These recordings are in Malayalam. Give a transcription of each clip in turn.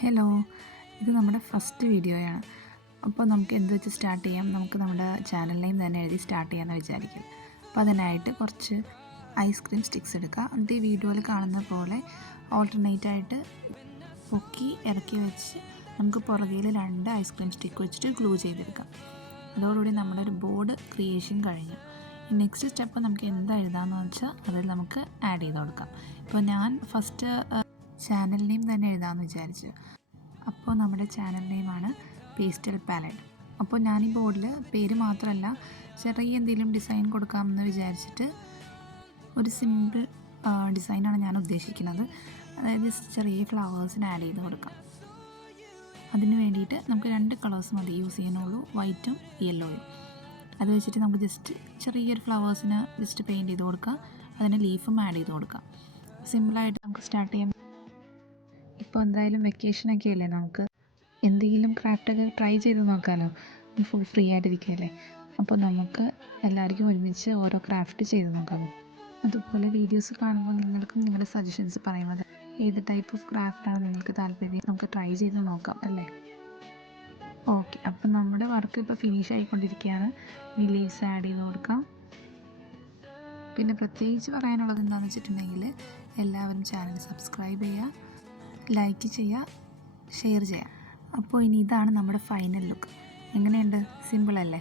ഹലോ, ഇത് നമ്മുടെ ഫസ്റ്റ് വീഡിയോയാണ്. അപ്പോൾ നമുക്ക് എന്ത് വെച്ച് സ്റ്റാർട്ട് ചെയ്യാം? നമുക്ക് നമ്മുടെ ചാനൽ നെയിം തന്നെ എഴുതി സ്റ്റാർട്ട് ചെയ്യാമെന്ന് വിചാരിക്കും. അപ്പോൾ അതിനായിട്ട് കുറച്ച് ഐസ്ക്രീം സ്റ്റിക്സ് എടുക്കുക. എന്നിട്ട് ഈ വീഡിയോയിൽ കാണുന്ന പോലെ ഓൾട്ടർനേറ്റായിട്ട് പൊക്കി ഇറക്കി വെച്ച് നമുക്ക് പുറകിൽ 2 ഐസ്ക്രീം സ്റ്റിക്ക് വെച്ചിട്ട് ഗ്ലൂ ചെയ്തെടുക്കാം. അതോടുകൂടി നമ്മുടെ ഒരു ബോർഡ് ക്രിയേഷൻ കഴിഞ്ഞു. നെക്സ്റ്റ് സ്റ്റെപ്പ് നമുക്ക് എന്താ എഴുതാമെന്ന് വെച്ചാൽ അതിൽ നമുക്ക് ആഡ് ചെയ്ത് കൊടുക്കാം. ഇപ്പോൾ ഞാൻ ഫസ്റ്റ് ചാനൽ നെയിം തന്നെ എഴുതാമെന്ന് വിചാരിച്ചു. അപ്പോൾ നമ്മുടെ ചാനൽ നെയിമാണ് പേസ്റ്റൽ പാലറ്റ്. അപ്പോൾ ഞാൻ ഈ ബോർഡിൽ പേര് മാത്രമല്ല ചെറിയ എന്തെങ്കിലും ഡിസൈൻ കൊടുക്കാമെന്ന് വിചാരിച്ചിട്ട് ഒരു സിമ്പിൾ ഡിസൈനാണ് ഞാൻ ഉദ്ദേശിക്കുന്നത്. അതായത് ചെറിയ ഫ്ലവേഴ്സിന് ആഡ് ചെയ്ത് കൊടുക്കാം. അതിന് വേണ്ടിയിട്ട് നമുക്ക് 2 കളേഴ്സ് മതി യൂസ് ചെയ്യാനുള്ളൂ, വൈറ്റും യെല്ലോയും. അത് വെച്ചിട്ട് നമുക്ക് ജസ്റ്റ് ചെറിയൊരു ഫ്ലവേഴ്സിന് ജസ്റ്റ് പെയിൻറ്റ് ചെയ്ത് കൊടുക്കാം. അതിന് ലീഫും ആഡ് ചെയ്ത് കൊടുക്കാം. സിമ്പിളായിട്ട് നമുക്ക് സ്റ്റാർട്ട് ചെയ്യാം. ഇപ്പോൾ എന്തായാലും വെക്കേഷനൊക്കെ അല്ലേ, നമുക്ക് എന്തെങ്കിലും ക്രാഫ്റ്റൊക്കെ ട്രൈ ചെയ്ത് നോക്കാമല്ലോ. ഫുൾ ഫ്രീ ആയിട്ടിരിക്കുകയല്ലേ, അപ്പോൾ നമുക്ക് എല്ലാവർക്കും ഒരുമിച്ച് ഓരോ ക്രാഫ്റ്റ് ചെയ്ത് നോക്കാമോ? അതുപോലെ വീഡിയോസ് കാണുമ്പോൾ നിങ്ങൾക്കും നിങ്ങളുടെ സജഷൻസ് പറയുന്നത് ഏത് ടൈപ്പ് ഓഫ് ക്രാഫ്റ്റാണ് നിങ്ങൾക്ക് താല്പര്യം, നമുക്ക് ട്രൈ ചെയ്ത് നോക്കാം അല്ലേ? ഓക്കെ, അപ്പം നമ്മുടെ വർക്ക് ഇപ്പോൾ ഫിനിഷ് ആയിക്കൊണ്ടിരിക്കുകയാണ്. ഈ ലീവ്സ് ആഡ് ചെയ്ത് കൊടുക്കാം. പിന്നെ പ്രത്യേകിച്ച് പറയാനുള്ളത് എന്താണെന്ന് വെച്ചിട്ടുണ്ടെങ്കിൽ എല്ലാവരും ചാനൽ സബ്സ്ക്രൈബ് ചെയ്യുക, ലൈക്ക് ചെയ്യുക, ഷെയർ ചെയ്യുക. അപ്പോൾ ഇനി ഇതാണ് നമ്മുടെ ഫൈനൽ ലുക്ക്. എങ്ങനെയുണ്ട്? സിമ്പിളല്ലേ?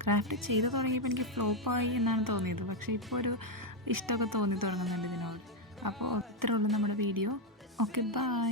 ക്രാഫ്റ്റ് ചെയ്ത് തുടങ്ങിയപ്പോൾ എനിക്ക് ഫ്ലോപ്പായി എന്നാണ് തോന്നിയത്, പക്ഷേ ഇപ്പോൾ ഒരു ഇഷ്ടമൊക്കെ തോന്നി തുടങ്ങുന്നുണ്ട് ഇതിനോട്. അപ്പോൾ അത്രേ ഉള്ളൂ നമ്മുടെ വീഡിയോ. Okay, by.